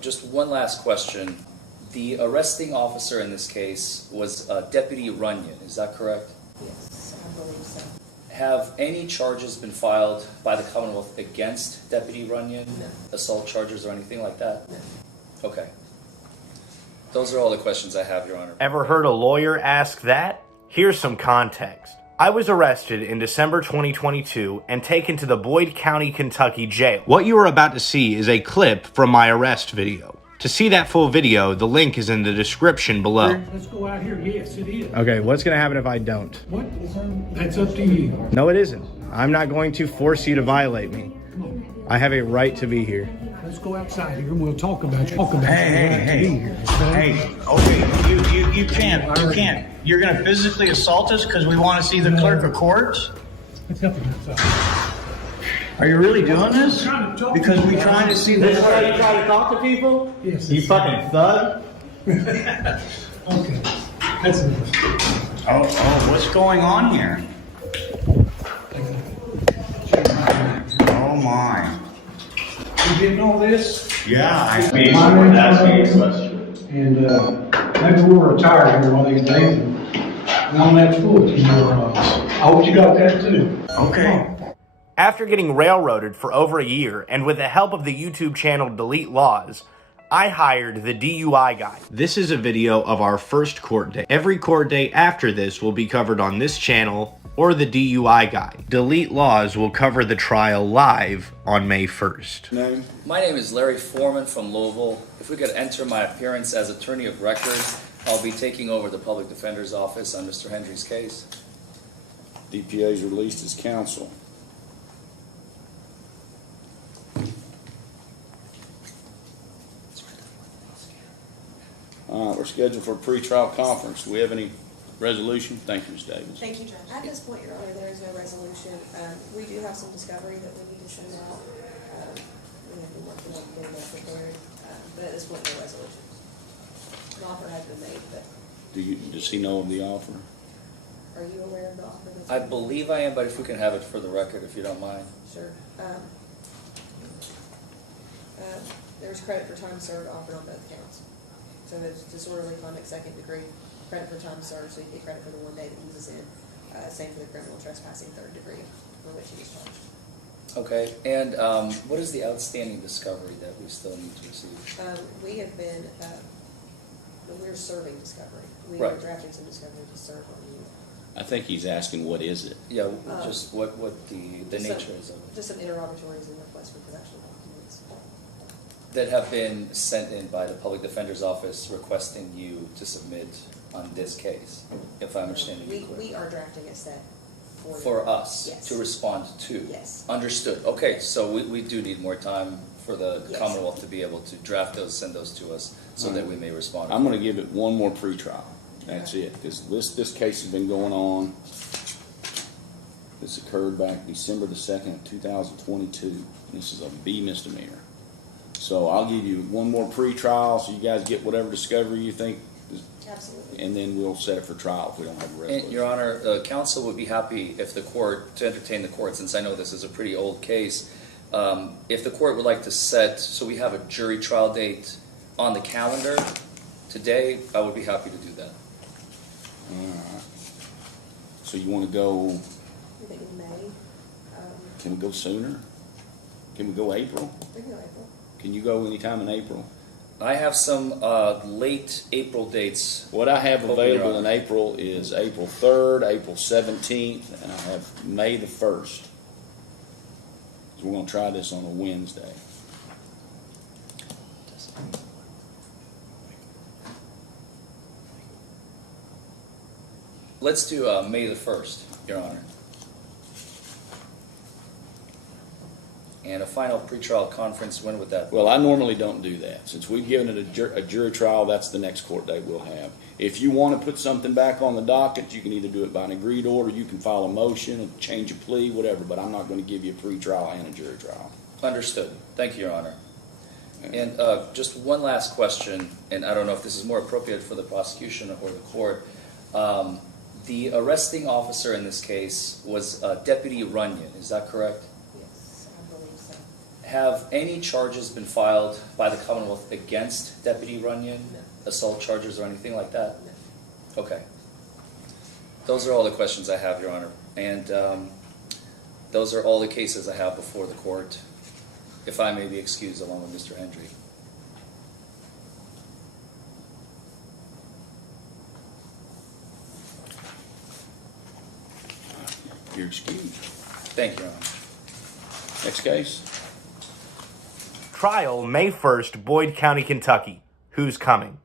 Just one last question. The arresting officer in this case was Deputy Runyon, is that correct? Yes, I believe so. Have any charges been filed by the Commonwealth against Deputy Runyon? No. Assault charges or anything like that? No. Okay. Those are all the questions I have, Your Honor. Ever heard a lawyer ask that? Here's some context. I was arrested in December 2022 and taken to the Boyd County, Kentucky jail. What you are about to see is a clip from my arrest video. To see that full video, the link is in the description below. Let's go out here. Yes, it is. Okay, what's gonna happen if I don't? What? That's up to you. No, it isn't. I'm not going to force you to violate me. Come on. I have a right to be here. Let's go outside here and we'll talk about you. Hey, okay, you can't. You're gonna physically assault us because we want to see the clerk of courts? Let's help him outside. Are you really doing this? Because we trying to see the This is how you clerk. try to talk to people? Yes. You fucking thug? Okay. That's enough. Oh, what's going on here? Oh my. You getting all this? Yeah, I And maybe we'll retire here one of these days. And on that school team, I hope you got that too. Okay. After getting railroaded for over a year, and with the help of the YouTube channel Delete Laws, I hired the DUI guy. This is a video of our first court date. Every court date after this will be covered on this channel or the DUI guy. Delete Laws will cover the trial live on May 1st. Name? My name is Larry Foreman from Louisville. If we could enter my appearance as attorney of record, I'll be taking over the public defender's office on Mr. Hendry's case. DPA is released as counsel. We're scheduled for a pre-trial conference. Do we have any resolution? Thank you, Ms. Davis. Thank you, Judge. At this point, Your Honor, there is no resolution. We do have some discovery that we need to send out. We have been working on getting that prepared, but at this point, no resolution. An offer has been made, but Does he know of the offer? are you aware of the offer? that's I been made? believe I am, but if we can have it for the record, if you don't mind. Sure. There's credit for time served offered on both counts. So there's disorderly conduct second degree, credit for time served, so you get credit for the 1 day that he was in. Same for the criminal trespassing third degree, for which he was charged. Okay, and what is the outstanding discovery that we still need to receive? We have been, we're serving discovery. We are Right. drafting some discovery to serve on you. I think he's asking what is it? Yeah, just what the Just nature is of it. Just some interrogatories and requests for production documents. That have been sent in by the public defender's office requesting you to submit on this case, if I'm understanding you correctly. We are drafting a set for you. For us Yes. to respond to? Yes. Understood. Okay, so we do need more time for the Yes. Commonwealth to be able to draft those, send those to us, so that we may respond. I'm gonna give it one more pre-trial. That's it, because this case has been going on. This occurred back December the 2nd of 2022. This is a B misdemeanor. So I'll give you one more pre-trial, so you guys get whatever discovery you think, Absolutely. and then we'll set it for trial if we don't have a resolution. And, Your Honor, counsel would be happy if the court, to entertain the court, since I know this is a pretty old case, if the court would like to set, so we have a jury trial date on the calendar today, I would be happy to do that. Alright. So you wanna go, I think in May, can we go sooner? Can we go April? we can go April. Can you go anytime in April? I have some late April dates. What I have Hopefully, Your available in Honor. April is April 3rd, April 17th, and I have May the 1st. So we're gonna try this on a Wednesday. Let's do May the 1st, Your Honor. And a final pretrial conference, when would that be? Well, I normally don't do that. Since we've given it a jury trial, that's the next court date we'll have. If you want to put something back on the docket, you can either do it by an agreed order, you can file a motion, a change of plea, whatever, but I'm not going to give you a pretrial and a jury trial. Understood. Thank you, Your Honor. And just one last question, and I don't know if this is more appropriate for the prosecution or the court. The arresting officer in this case was Deputy Runyon, is that correct? Yes, I believe so. Have any charges been filed by the Commonwealth against Deputy Runyon? No. Assault charges or anything like that? No. Okay. Those are all the questions I have, Your Honor. And those are all the cases I have before the court, if I may be excused along with Mr. Hendry. You're excused. Thank you, Your Honor. Next case. Trial May 1st, Boyd County, Kentucky. Who's coming?